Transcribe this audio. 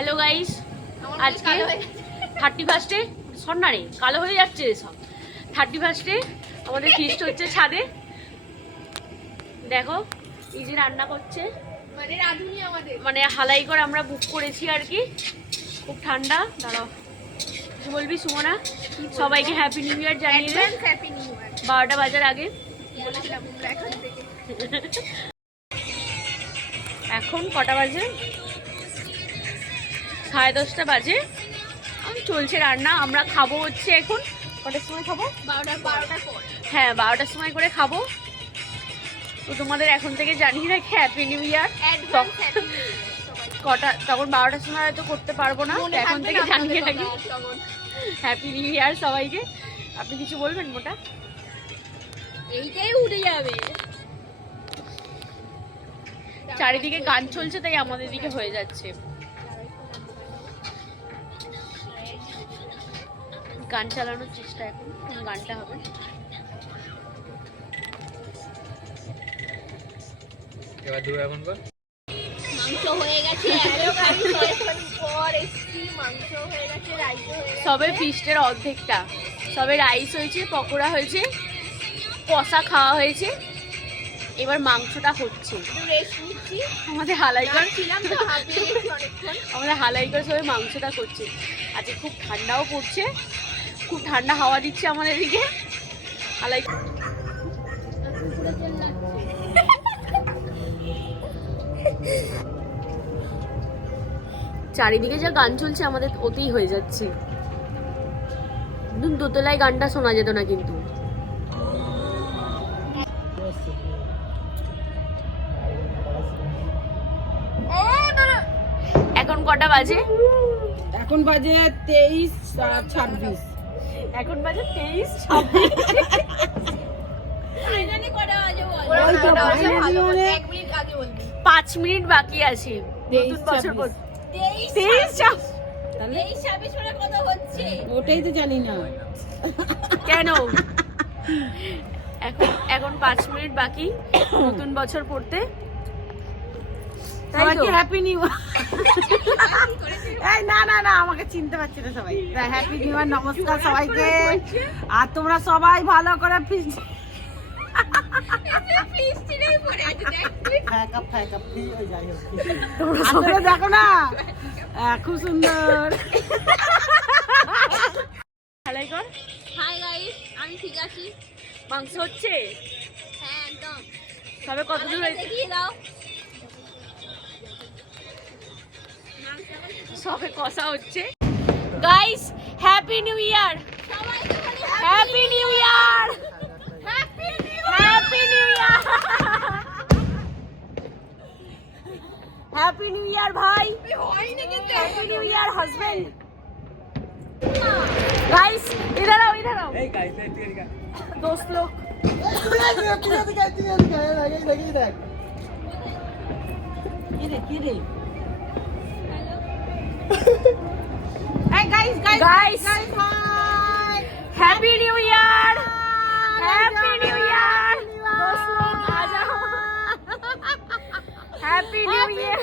Hello guys, আজকে 31-এ সন্নারে কালো হয়ে যাচ্ছে সব। 31-এ আমাদের ফিস্ট হচ্ছে ছাদে। দেখো এই যে রান্না করছে, মানে রাঁধুনি আমাদের, মানে হালাই করে আমরা বুক করেছি আর কি। খুব ঠান্ডা। দাঁড়াও, কিছু বলবি সুমনা? সবাইকে হ্যাপি নিউ ইয়ার জানিয়ে দে। হ্যাপি নিউ ইয়ার 12টা বাজার আগে বলেছিলাম আমরা এখন থেকে। এখন কটা বাজে? 10:30 বাজে। চলছে রান্না। আমরা খাবো হচ্ছে এখন কটার সময় খাবো? 12টার পর। হ্যাঁ, 12টার সময় করে খাবো। তো তোমাদের এখন থেকে জানিয়ে রাখি happy new year. Advance happy new year কটা তখন 12টার সময় হয়তো করতে পারবো না, এখন থেকে জানিয়ে রাখি হ্যাপি নিউ ইয়ার সবাইকে। আপনি কিছু বলবেন মোটা? এইটাই উড়ে যাবে। চারিদিকে গান চলছে তাই আমাদের দিকে হয়ে যাচ্ছে। গান চালানোর চেষ্টা, এখন কোন গানটা হবে? এবার দূর এখন কর। মাংস হয়ে গেছে, হ্যালো গাইস, অনেকক্ষণ পর এসেছি। মাংস হয়ে গেছে, রাইস হয়ে গেছে। সবে ফিস্টের অর্ধেকটা, সবে রাইস হয়েছে, পকোড়া হয়েছে, কষা খাওয়া হয়েছে, এবার মাংসটা হচ্ছে। একটু রেস্ট নিচ্ছি। আমাদের হালাইকর ছিলাম তো হাঁপিয়ে গেছি অনেকক্ষণ। আমাদের হালাইকর সবাই মাংসটা করছে। আজকে খুব ঠান্ডাও পড়ছে, খুব ঠান্ডা হাওয়া দিচ্ছে আমাদের দিকে। হালাই চারিদিকে যা গান চলছে আমাদের ওতেই হয়ে যাচ্ছে। দোতলায় গানটা শোনা যেত না কিন্তু। এখন কটা বাজে? এখন বাজে 23:26। এখন বাজে 23:26। ফাইনালি কটা বাজে বল? ওই তো কটা বাজে finally ভালো বল, মানে 1 মিনিট আগে বলবি। 5 মিনিট বাকি আছে নতুন বছর 23:26 23:26। তাহলে 23-26 মানে কত হচ্ছে? ওটাই তো জানি না। কেন? এখন 5 মিনিট বাকি নতুন বছর পড়তে। তাই তো? সবাইকে হ্যাপি নিউ এই না না না, আমাকে চিনতে পারছি না সবাই। হ্যাপি নিউ ইয়ার, নমস্কার সবাইকে। আর তোমরা সবাই ভালো করে ফিস্ট ফিস্টিনেই পড়ে আছে, দেখ। তোমরা দেখো না, খুব সুন্দর। হালাই কর। হাই গাইস, আমি ঠিক আছি। মাংস হচ্ছে হ্যাঁ একদম। সবে কত দূর আমাকে দেখিয়ে দাও। সবে কষা হচ্ছে। গাইস, হ্যাপি নিউ ইয়ার, সবাইকে বলি happy new year, happy new happy new year, happy new year ভাই, হয়নি কিন্তু। Happy new year husband. Guys इधर आओ, इधर आओ। এই গাইস এই তুই এদিকে। दोस्त लोग guys guys hi. Happy new year, happy new year. दोस्त लोग आ जाओ, हैप्पी न्यू ईयर।